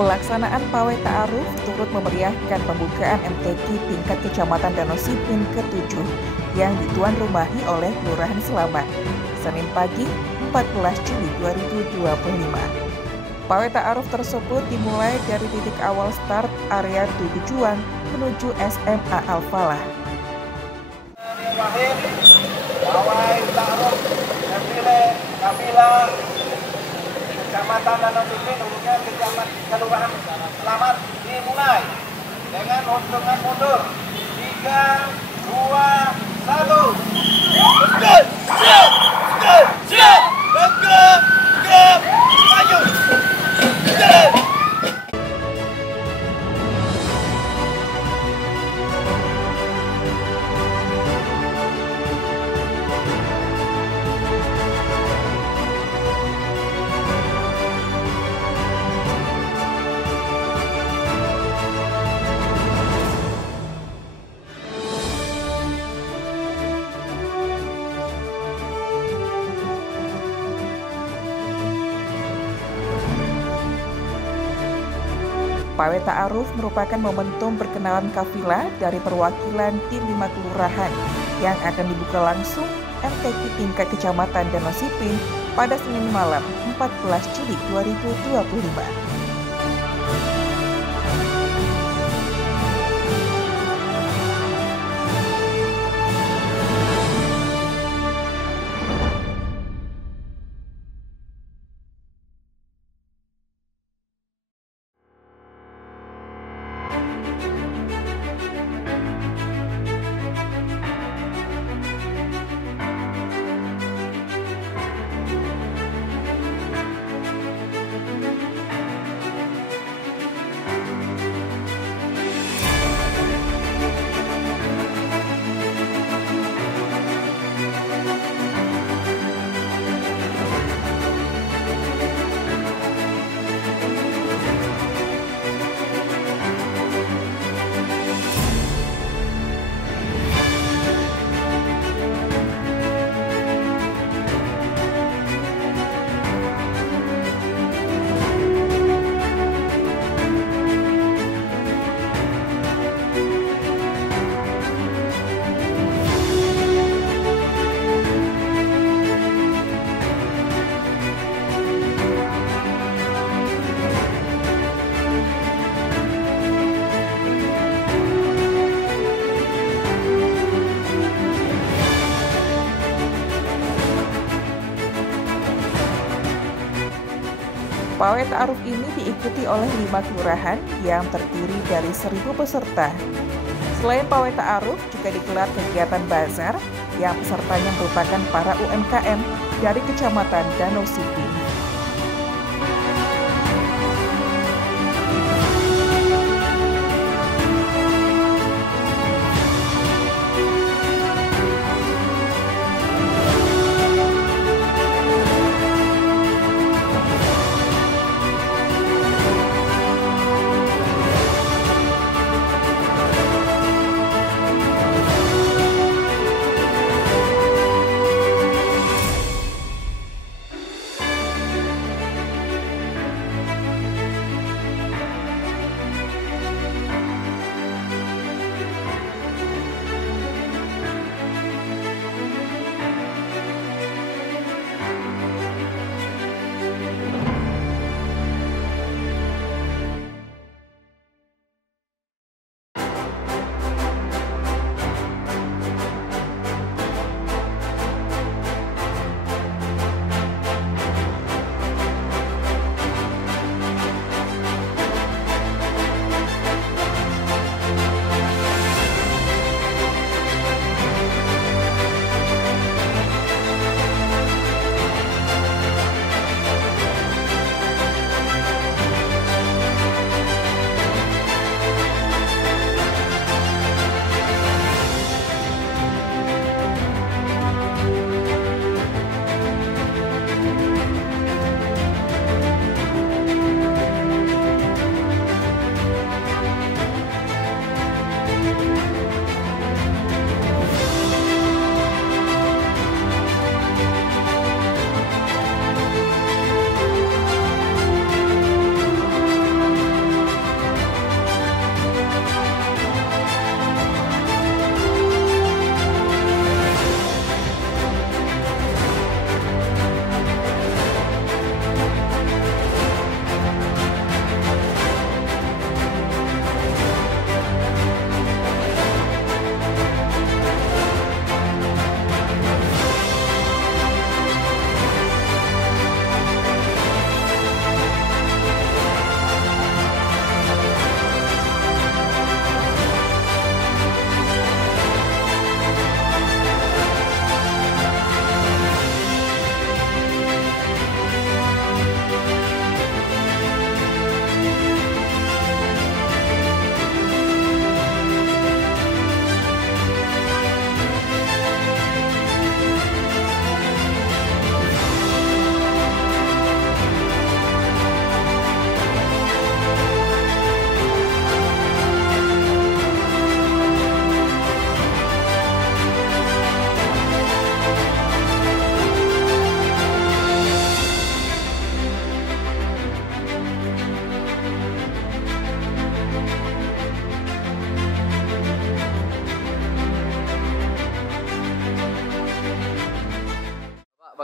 Pelaksanaan Pawai Ta'aruf turut memeriahkan pembukaan MTQ tingkat Kecamatan Danau Sipin ke-7 yang dituan rumahi oleh Kelurahan Selamat, Senin pagi 14 Juli 2025. Pawai Ta'aruf tersebut dimulai dari titik awal start area tujuan menuju SMA Al-Falah. Pawai Ta'aruf Nafile Kabilah Kecamatan Danau Sipin, khususnya Kecamatan Kelurahan Selamat dimulai dengan hitungan mundur 3, 2, 1. Siap, maju. Pawai Ta'aruf merupakan momentum perkenalan kafilah dari perwakilan tim 5 kelurahan yang akan dibuka langsung MTQ tingkat Kecamatan Danau Sipin pada Senin malam 14 Juli 2025. Pawai Ta'aruf ini diikuti oleh 5 kelurahan yang terdiri dari 1.000 peserta. Selain Pawai Ta'aruf, juga digelar kegiatan bazar yang pesertanya merupakan para UMKM dari Kecamatan Danau Sipin.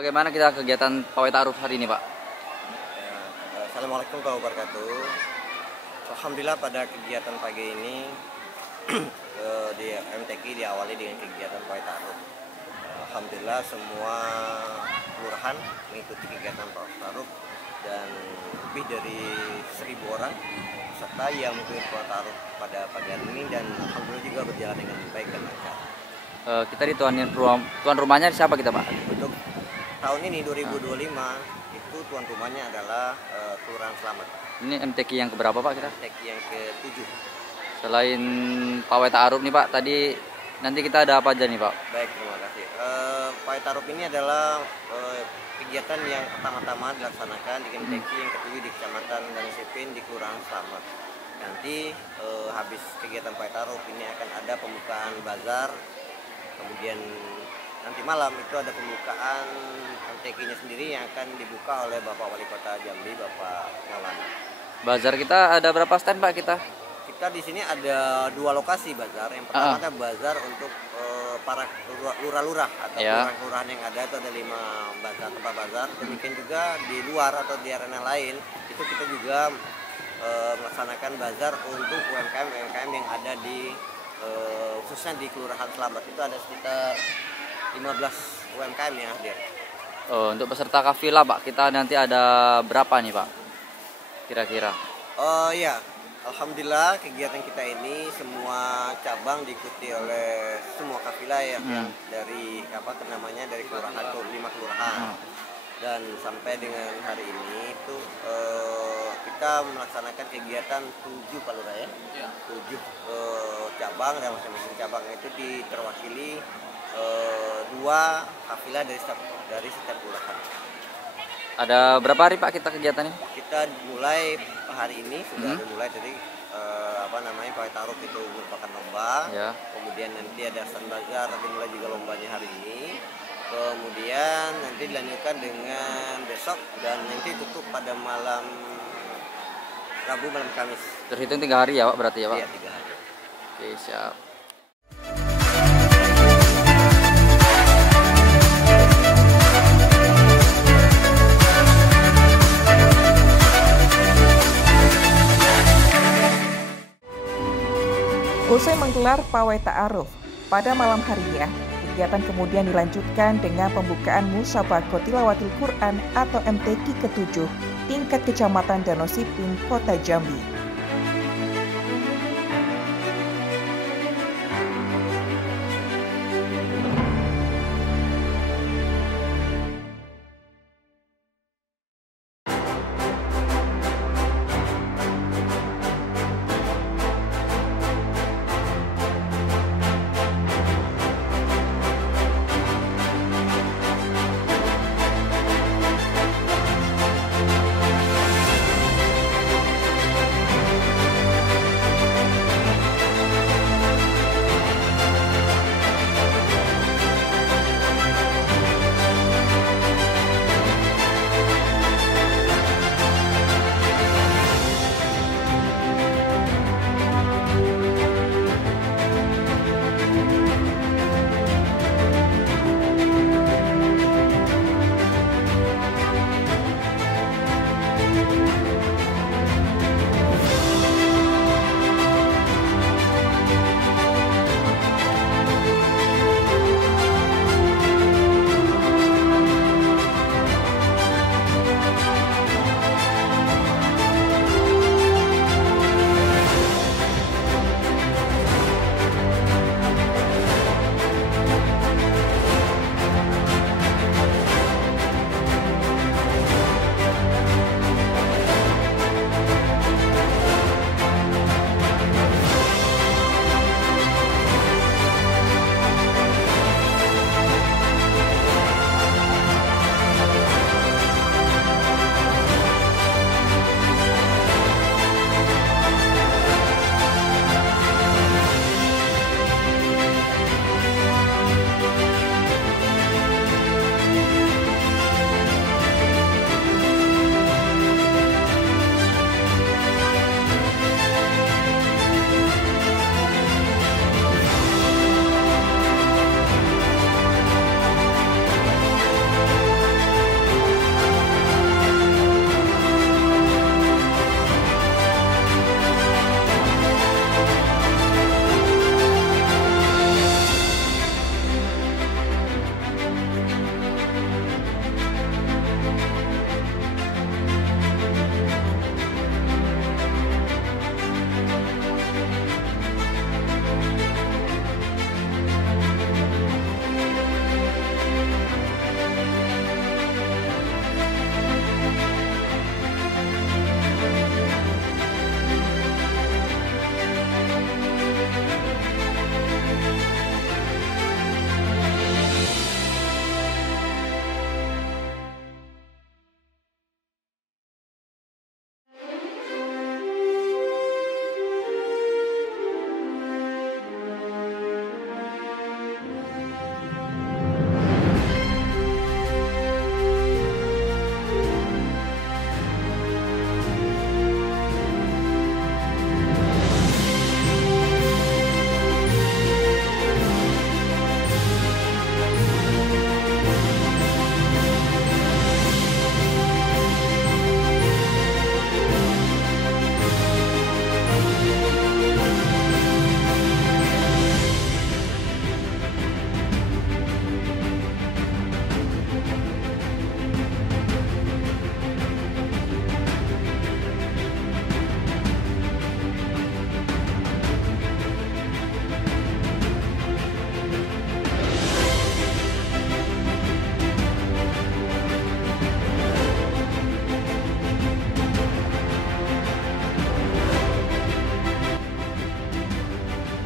Bagaimana kita kegiatan pawai ta'aruf hari ini, Pak? Ya, Assalamualaikum warahmatullahi wabarakatuh. Alhamdulillah pada kegiatan pagi ini di MTQ diawali dengan kegiatan pawai ta'aruf. Alhamdulillah semua kelurahan mengikuti kegiatan pawai ta'aruf dan lebih dari 1.000 orang peserta yang mengikuti pawai ta'aruf pada pagi hari ini, dan alhamdulillah juga berjalan dengan baik dan lancar. Kita tuan rumahnya siapa kita, Pak? Untuk tahun ini 2025 itu tuan rumahnya adalah Kelurahan Selamat. Ini MTQ yang keberapa, Pak, kita? MTQ yang ke-7. Selain pawai ta'aruf nih, Pak, tadi nanti kita ada apa aja nih, Pak? Baik, terima kasih. Pawai ta'aruf ini adalah kegiatan yang pertama-tama dilaksanakan di MTQ yang ke-7 di Kecamatan Danosipin di Kelurahan Selamat. Nanti habis kegiatan pawai ta'aruf ini akan ada pembukaan bazar. Kemudian nanti malam itu ada pembukaan MTQ-nya sendiri yang akan dibuka oleh Bapak Wali Kota Jambi, Bapak Maulana. Bazar kita ada berapa stand, Pak, kita? Kita di sini ada 2 lokasi bazar. Yang pertama ada bazar untuk para lurah-lurah atau kelurahan yang ada, itu ada 5 bazar, tempat bazar. Demikian juga di luar atau di arena lain itu kita juga melaksanakan bazar untuk UMKM yang ada di khususnya di Kelurahan Selamat. Itu ada sekitar 15 UMKM yang hadir. Untuk peserta kafilah, Pak, kita nanti ada berapa nih, Pak? Kira-kira? Ya, alhamdulillah kegiatan kita ini semua cabang diikuti oleh semua kafilah yang dari dari kelurahan ke 5 kelurahan. Dan sampai dengan hari ini itu kita melaksanakan kegiatan 7 Pak Lurah ya. 7 cabang, dan masing-masing cabang itu terwakili 2 kafilah dari setiap kelurahan. Ada berapa hari, Pak, kita kegiatannya? Kita mulai hari ini sudah mulai dari pawai ta'aruf itu merupakan lomba. Kemudian nanti ada stand bazar, dimulai juga lombanya hari ini. Kemudian nanti dilanjutkan dengan besok, dan nanti tutup pada malam Rabu, malam Kamis. Terhitung 3 hari ya, Pak, berarti ya, Pak? Iya, 3 hari. Oke, siap. Usai menggelar pawai ta'aruf pada malam harinya, kegiatan kemudian dilanjutkan dengan pembukaan Musabaqah Tilawatil Quran atau MTQ ke-7 tingkat Kecamatan Danosipin, Kota Jambi.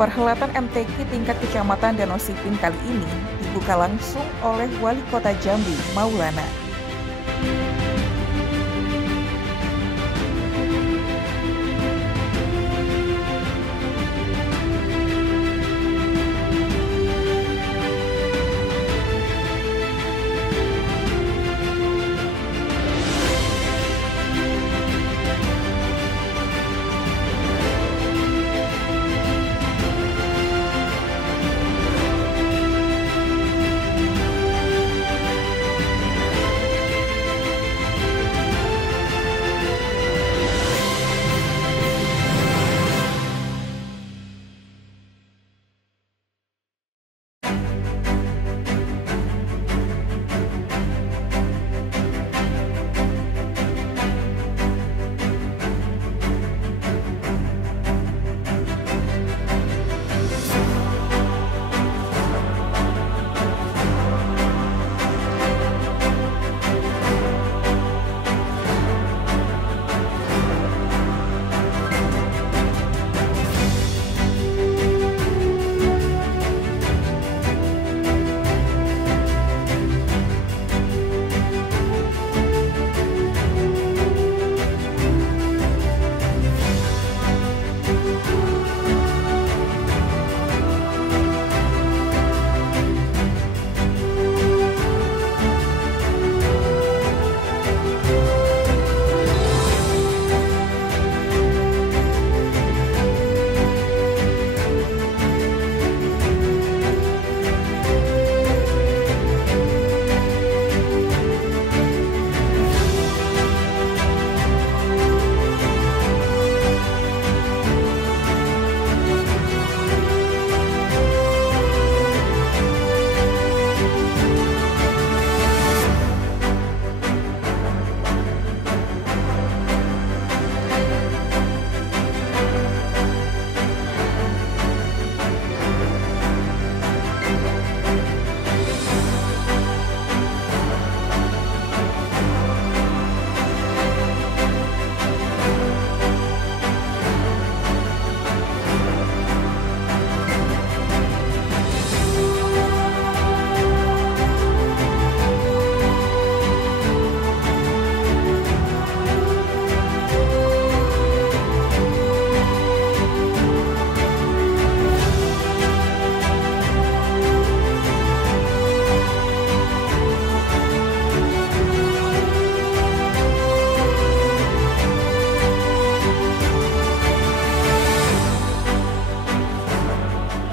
Perhelatan MTQ tingkat kecamatan Danau Sipin kali ini dibuka langsung oleh Wali Kota Jambi, Maulana.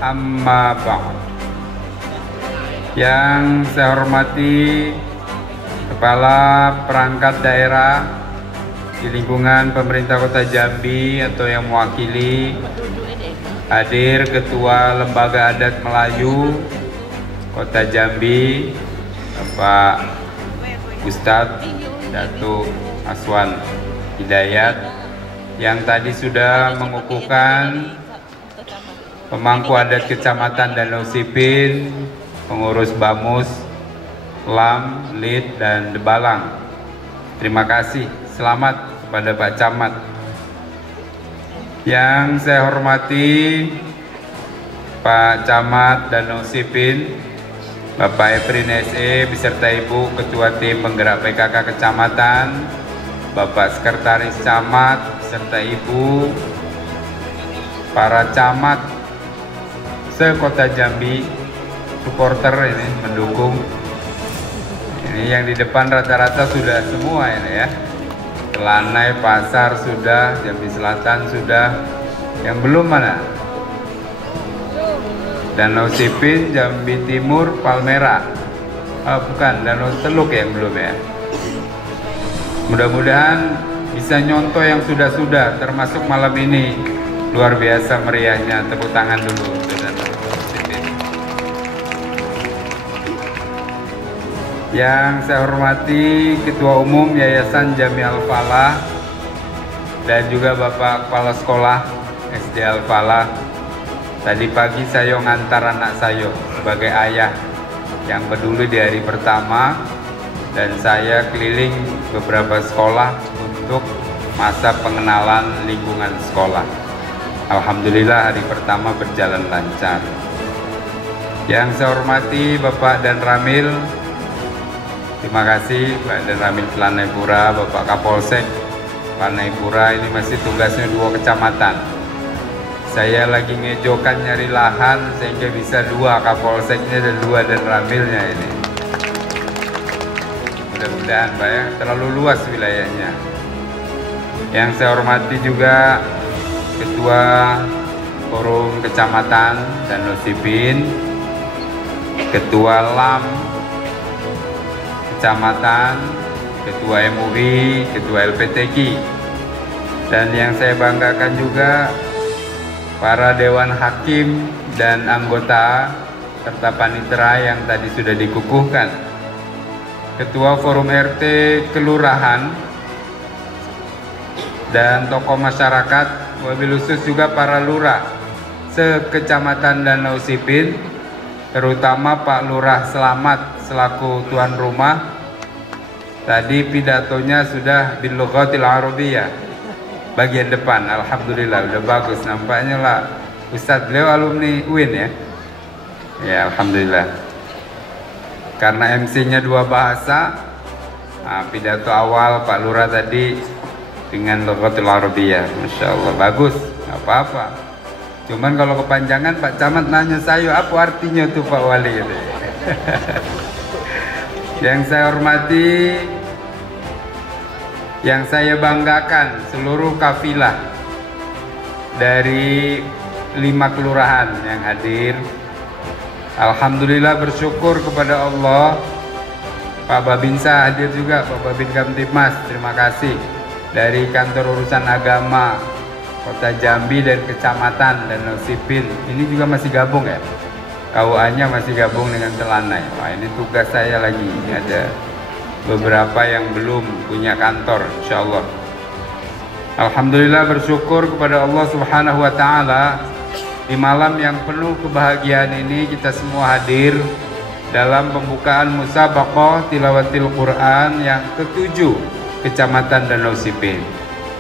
Amma ba'd. Yang saya hormati Kepala Perangkat Daerah di lingkungan pemerintah Kota Jambi atau yang mewakili, hadir Ketua Lembaga Adat Melayu Kota Jambi, Bapak Ustadz Datuk Aswan Hidayat, yang tadi sudah mengukuhkan pemangku adat Kecamatan Danau Sipin, pengurus Bamus, Lam, Lid, dan Debalang. Terima kasih, selamat kepada Pak Camat. Yang saya hormati Pak Camat Danau Sipin, Bapak Efrin SE beserta Ibu Ketua Tim Penggerak PKK Kecamatan, Bapak Sekretaris Camat beserta Ibu, para camat se-Kota Jambi, supporter ini mendukung. Ini yang di depan rata-rata sudah semua ini ya. Telanai Pasar sudah, Jambi Selatan sudah. Yang belum mana? Danau Sipin, Jambi Timur, Palmera. Oh, bukan, Danau Teluk yang belum ya. Mudah-mudahan bisa nyontoh yang sudah-sudah, termasuk malam ini. Luar biasa meriahnya, tepuk tangan dulu. Yang saya hormati Ketua Umum Yayasan Jambi Al-Falah dan juga Bapak Kepala Sekolah SD Al-Falah. Tadi pagi saya ngantar anak saya sebagai ayah yang peduli di hari pertama, dan saya keliling beberapa sekolah untuk masa pengenalan lingkungan sekolah. Alhamdulillah hari pertama berjalan lancar. Yang saya hormati Bapak dan Ramil, terima kasih Pak dan Ramil Telanai-Pura, Bapak Kapolsek Telanai-Pura, ini masih tugasnya 2 kecamatan. Saya lagi ngejokan nyari lahan sehingga bisa 2 Kapolseknya dan 2 dan Ramilnya ini. Mudah-mudahan Pak ya, terlalu luas wilayahnya. Yang saya hormati juga Ketua Forum Kecamatan Danau Sipin, Ketua LAM Kecamatan, Ketua MUI, Ketua LPTQ, dan yang saya banggakan juga para Dewan Hakim dan anggota serta panitera yang tadi sudah dikukuhkan, Ketua Forum RT Kelurahan dan tokoh masyarakat, wabil khusus juga para lurah sekecamatan Danau Sipin, terutama Pak Lurah Selamat selaku tuan rumah. Tadi pidatonya sudah bil lughatil arabiyyah bagian depan, alhamdulillah udah bagus nampaknya lah. Ustadz beliau alumni UIN ya. Ya alhamdulillah. Karena MC-nya 2 bahasa, pidato awal Pak Lurah tadi dengan lughatil arabiyyah, masya Allah bagus, nggak apa-apa. Cuman kalau kepanjangan Pak Camat nanya saya apa artinya tuh Pak Wali gitu. Yang saya hormati, yang saya banggakan seluruh kafilah dari 5 kelurahan yang hadir. Alhamdulillah bersyukur kepada Allah. Pak Babinsa hadir juga, Pak Babin Kamtibmas, terima kasih. Dari kantor urusan agama Kota Jambi dan Kecamatan Danau Sipin, ini juga masih gabung ya. KUA-nya masih gabung dengan Telanai. Wah ini tugas saya lagi, ada beberapa yang belum punya kantor, insya Allah. Alhamdulillah bersyukur kepada Allah Subhanahu wa Ta'ala. Di malam yang penuh kebahagiaan ini kita semua hadir dalam pembukaan Musabaqah Tilawatil Quran yang ke-7 Kecamatan Danau Sipin.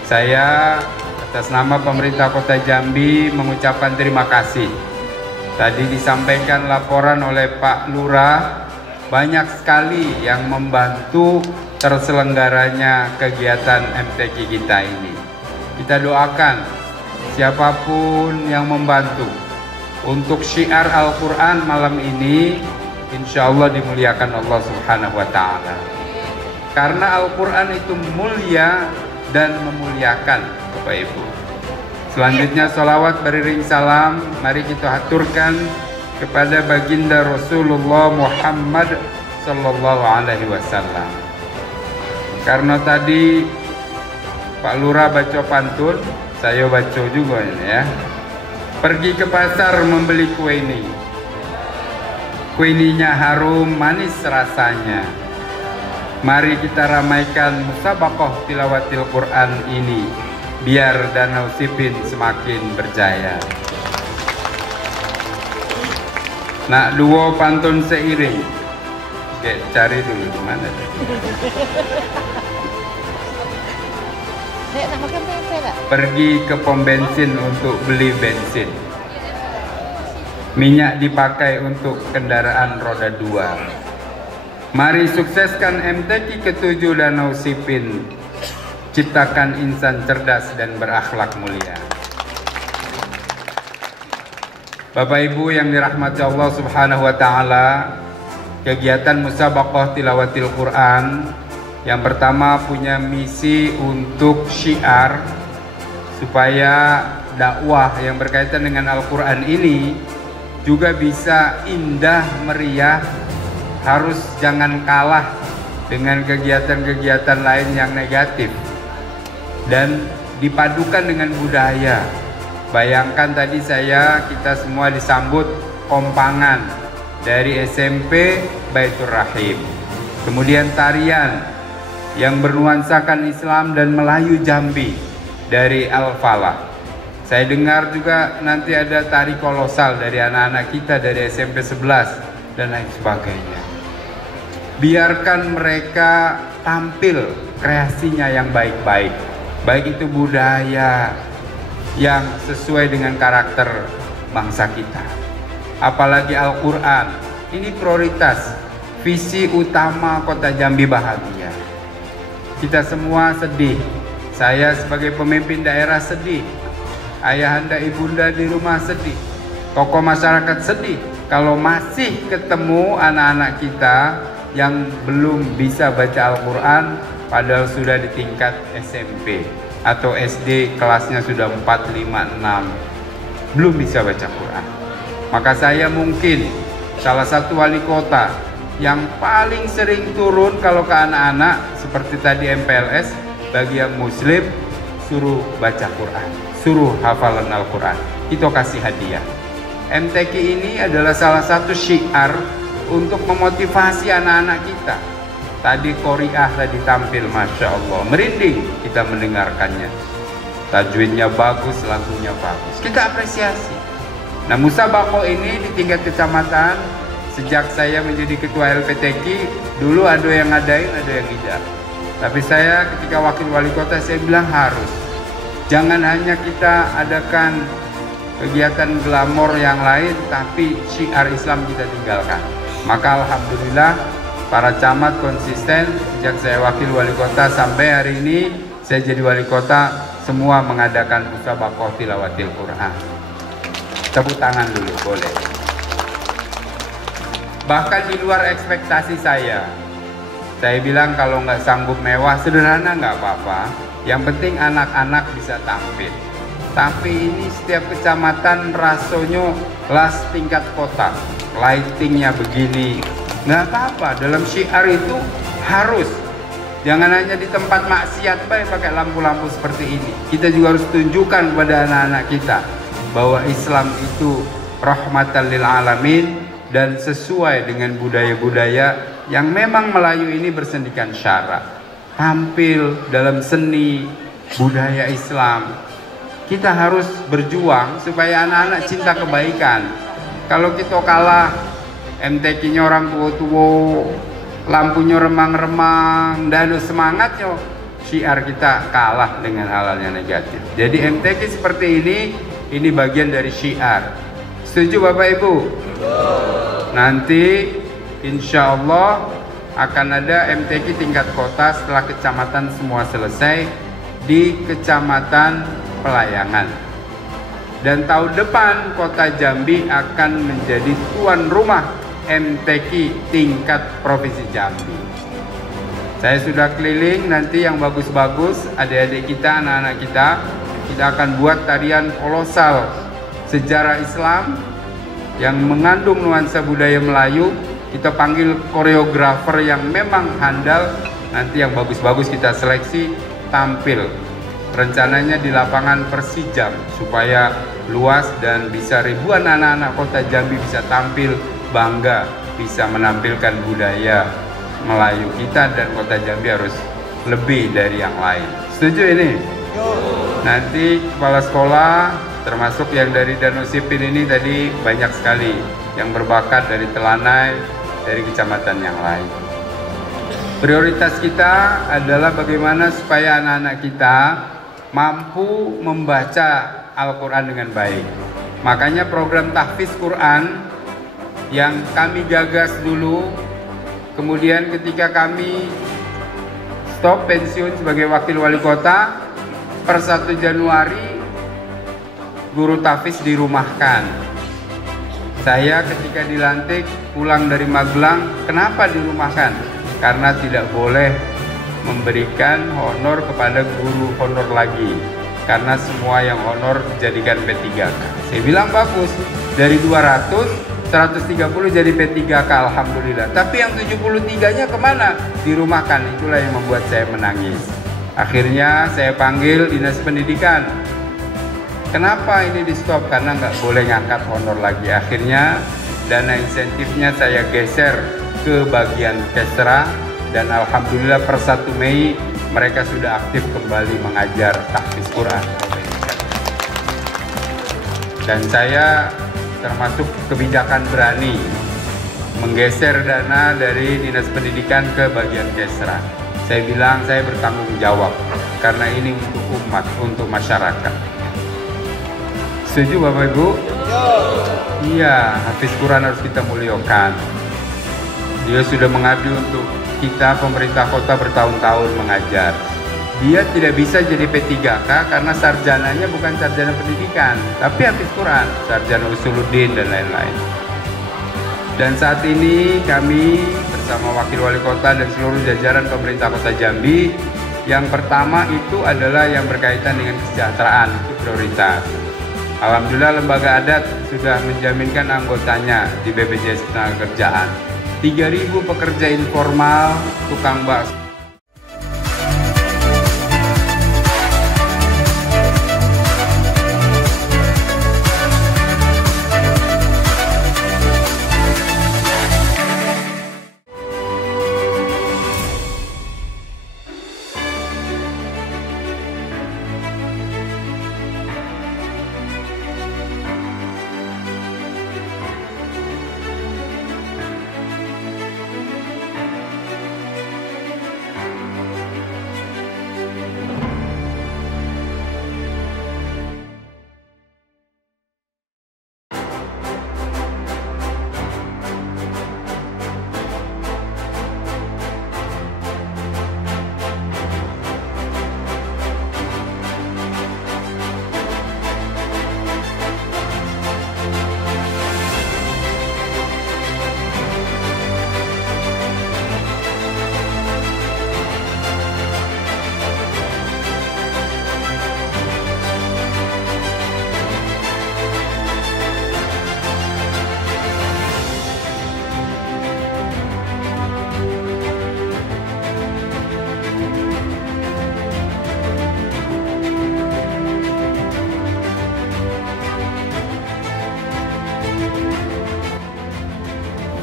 Saya atas nama pemerintah Kota Jambi mengucapkan terima kasih. Tadi disampaikan laporan oleh Pak Lurah, banyak sekali yang membantu terselenggaranya kegiatan MTQ kita ini. Kita doakan siapapun yang membantu untuk syiar Al-Quran malam ini, insya Allah dimuliakan Allah Subhanahu wa Ta'ala. Karena Al-Quran itu mulia dan memuliakan, Bapak Ibu. Selanjutnya salawat beriring salam, mari kita haturkan kepada baginda Rasulullah Muhammad Sallallahu Alaihi Wasallam. Karena tadi Pak Lurah baca pantun, saya baca juga ini ya. Pergi ke pasar membeli kue ini. Kue ininya harum manis rasanya. Mari kita ramaikan Musabaqah Tilawatil Quran ini, biar Danau Sipin semakin berjaya. Nak duo pantun seiring. Oke, cari dulu di mana. Pergi ke pom bensin untuk beli bensin. Minyak dipakai untuk kendaraan roda 2. Mari sukseskan MTQ ke-7 Danau Sipin. Ciptakan insan cerdas dan berakhlak mulia. Bapak Ibu yang dirahmati Allah Subhanahu wa Ta'ala, kegiatan Musabaqah Tilawatil Quran yang pertama punya misi untuk syiar supaya dakwah yang berkaitan dengan Al-Quran ini juga bisa indah meriah, harus jangan kalah dengan kegiatan-kegiatan lain yang negatif dan dipadukan dengan budaya. Bayangkan tadi kita semua disambut kompangan dari SMP Baitur Rahim, kemudian tarian yang bernuansakan Islam dan Melayu Jambi dari Al-Falah. Saya dengar juga nanti ada tari kolosal dari anak-anak kita dari SMP 11 dan lain sebagainya. Biarkan mereka tampil kreasinya yang baik-baik, baik itu budaya, yang sesuai dengan karakter bangsa kita. Apalagi Al-Quran, ini prioritas, visi utama Kota Jambi bahagia. Kita semua sedih, saya sebagai pemimpin daerah sedih, ayahanda ibunda di rumah sedih, tokoh masyarakat sedih kalau masih ketemu anak-anak kita yang belum bisa baca Al-Quran padahal sudah di tingkat SMP atau SD kelasnya sudah 4, 5, 6 belum bisa baca Quran. Maka saya mungkin salah satu wali kota yang paling sering turun kalau ke anak-anak seperti tadi MPLS, bagi yang muslim suruh baca Quran, suruh hafalan Al-Quran, kita kasih hadiah. MTQ ini adalah salah satu syiar untuk memotivasi anak-anak kita. Tadi Qoriah tadi tampil, Masya Allah, merinding kita mendengarkannya. Tajwidnya bagus, lagunya bagus, kita apresiasi. Nah, Musabaqah ini di tingkat kecamatan, sejak saya menjadi ketua LPTQ, dulu ada yang ngadain, ada yang tidak. Tapi saya ketika wakil wali kota, saya bilang harus. Jangan hanya kita adakan kegiatan glamor yang lain, tapi syiar Islam kita tinggalkan. Maka alhamdulillah para camat konsisten sejak saya wakil wali kota sampai hari ini saya jadi wali kota, semua mengadakan Musabaqah tilawatil Quran. Tepuk tangan dulu boleh. Bahkan di luar ekspektasi saya bilang kalau nggak sanggup mewah, sederhana nggak apa-apa, yang penting anak-anak bisa tampil. Tapi ini setiap kecamatan rasanya las tingkat kota, lightingnya begini, nggak apa-apa. Dalam syiar itu harus, jangan hanya di tempat maksiat baik pakai lampu-lampu seperti ini. Kita juga harus tunjukkan kepada anak-anak kita bahwa Islam itu rahmatan lil alamin dan sesuai dengan budaya-budaya yang memang Melayu ini bersendikan syarak. Tampil dalam seni budaya Islam. Kita harus berjuang supaya anak-anak cinta kebaikan. Kalau kita kalah, MTQ-nya orang tua-tua, lampunya remang-remang, dan semangatnya, syiar kita kalah dengan hal-hal yang negatif. Jadi MTQ seperti ini bagian dari syiar. Setuju Bapak Ibu? Nanti insya Allah akan ada MTQ tingkat kota setelah kecamatan semua selesai di Kecamatan Pelayangan. Dan tahun depan Kota Jambi akan menjadi tuan rumah MTQ tingkat Provinsi Jambi. Saya sudah keliling, nanti yang bagus-bagus adik-adik kita, anak-anak kita akan buat tarian kolosal sejarah Islam yang mengandung nuansa budaya Melayu. Kita panggil koreografer yang memang handal, nanti yang bagus-bagus kita seleksi tampil. Rencananya di lapangan Persijam supaya luas dan bisa ribuan anak-anak Kota Jambi bisa tampil, bangga bisa menampilkan budaya Melayu kita, dan Kota Jambi harus lebih dari yang lain. Setuju ini? Nanti kepala sekolah termasuk yang dari Danau Sipin ini tadi banyak sekali yang berbakat dari Telanai, dari kecamatan yang lain. Prioritas kita adalah bagaimana supaya anak-anak kita mampu membaca Al-Quran dengan baik. Makanya program tahfiz Quran yang kami gagas dulu, kemudian ketika kami stop pensiun sebagai wakil wali kota, per 1 Januari guru tahfiz dirumahkan. Saya ketika dilantik pulang dari Magelang, kenapa dirumahkan? Karena tidak boleh memberikan honor kepada guru honor lagi, karena semua yang honor dijadikan P3K. Saya bilang bagus, dari 200 130 jadi P3K, alhamdulillah. Tapi yang 73-nya kemana? Dirumahkan. Itulah yang membuat saya menangis. Akhirnya saya panggil Dinas Pendidikan. Kenapa ini di stop? Karena nggak boleh ngangkat honor lagi. Akhirnya dana insentifnya saya geser ke bagian Kesra, dan alhamdulillah per 1 Mei mereka sudah aktif kembali mengajar tahfiz Quran. Dan saya termasuk kebijakan berani menggeser dana dari Dinas Pendidikan ke bagian Kesra. Saya bilang saya bertanggung jawab karena ini untuk umat, untuk masyarakat. Setuju Bapak Ibu? Iya, hafiz Quran harus kita muliakan. Dia sudah mengabdi untuk kita, pemerintah kota, bertahun-tahun mengajar. Dia tidak bisa jadi P3K karena sarjananya bukan sarjana pendidikan, tapi hafiz Quran, sarjana usuluddin dan lain-lain. Dan saat ini kami bersama Wakil Wali Kota dan seluruh jajaran pemerintah Kota Jambi, yang pertama itu adalah yang berkaitan dengan kesejahteraan, itu prioritas. Alhamdulillah lembaga adat sudah menjaminkan anggotanya di BPJS Ketenagakerjaan. 3.000 pekerja informal, tukang bakso.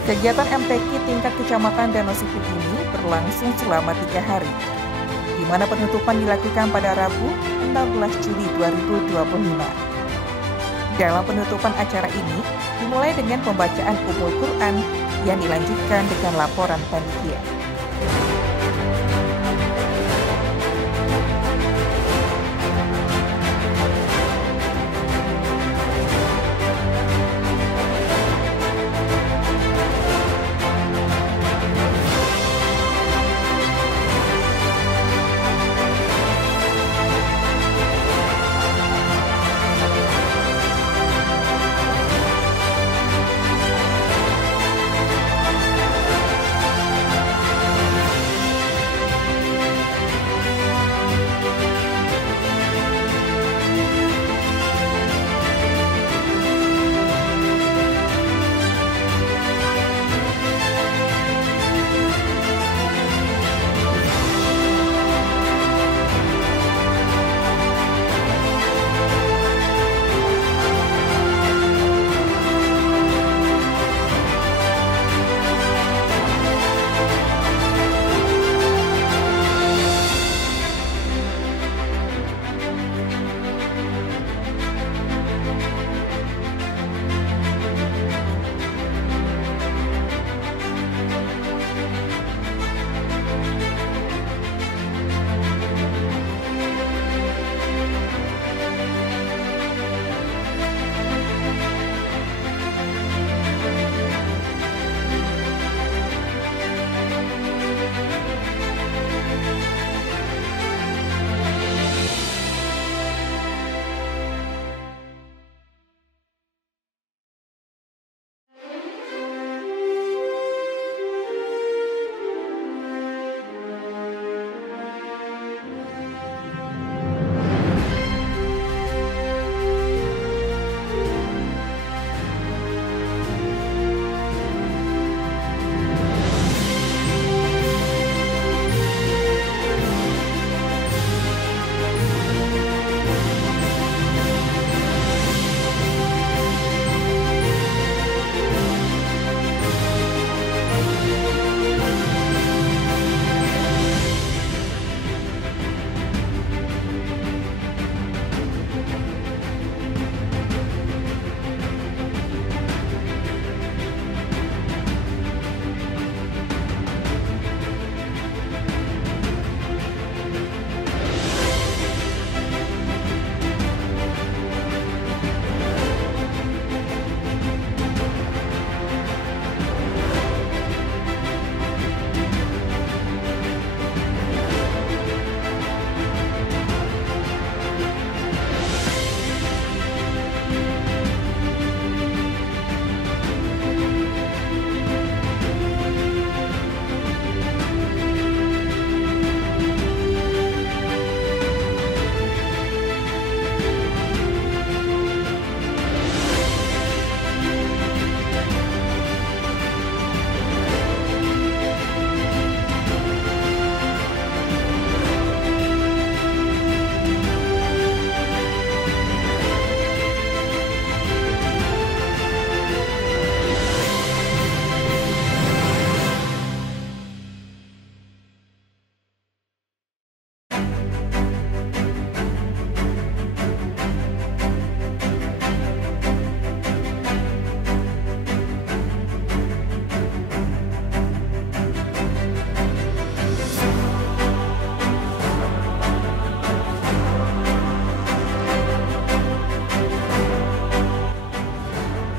Kegiatan MTQ tingkat kecamatan Danau Sipin ini berlangsung selama 3 hari, di mana penutupan dilakukan pada Rabu 16 Juli 2025. Dalam penutupan acara ini dimulai dengan pembacaan Ummul Quran yang dilanjutkan dengan laporan panitia.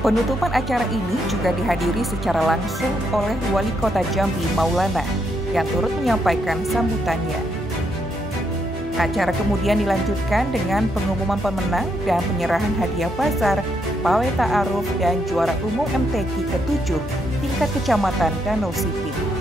Penutupan acara ini juga dihadiri secara langsung oleh Wali Kota Jambi Maulana yang turut menyampaikan sambutannya. Acara kemudian dilanjutkan dengan pengumuman pemenang dan penyerahan hadiah bazar, pawai ta'aruf dan juara umum MTQ ke-7 tingkat Kecamatan Danau Sipin.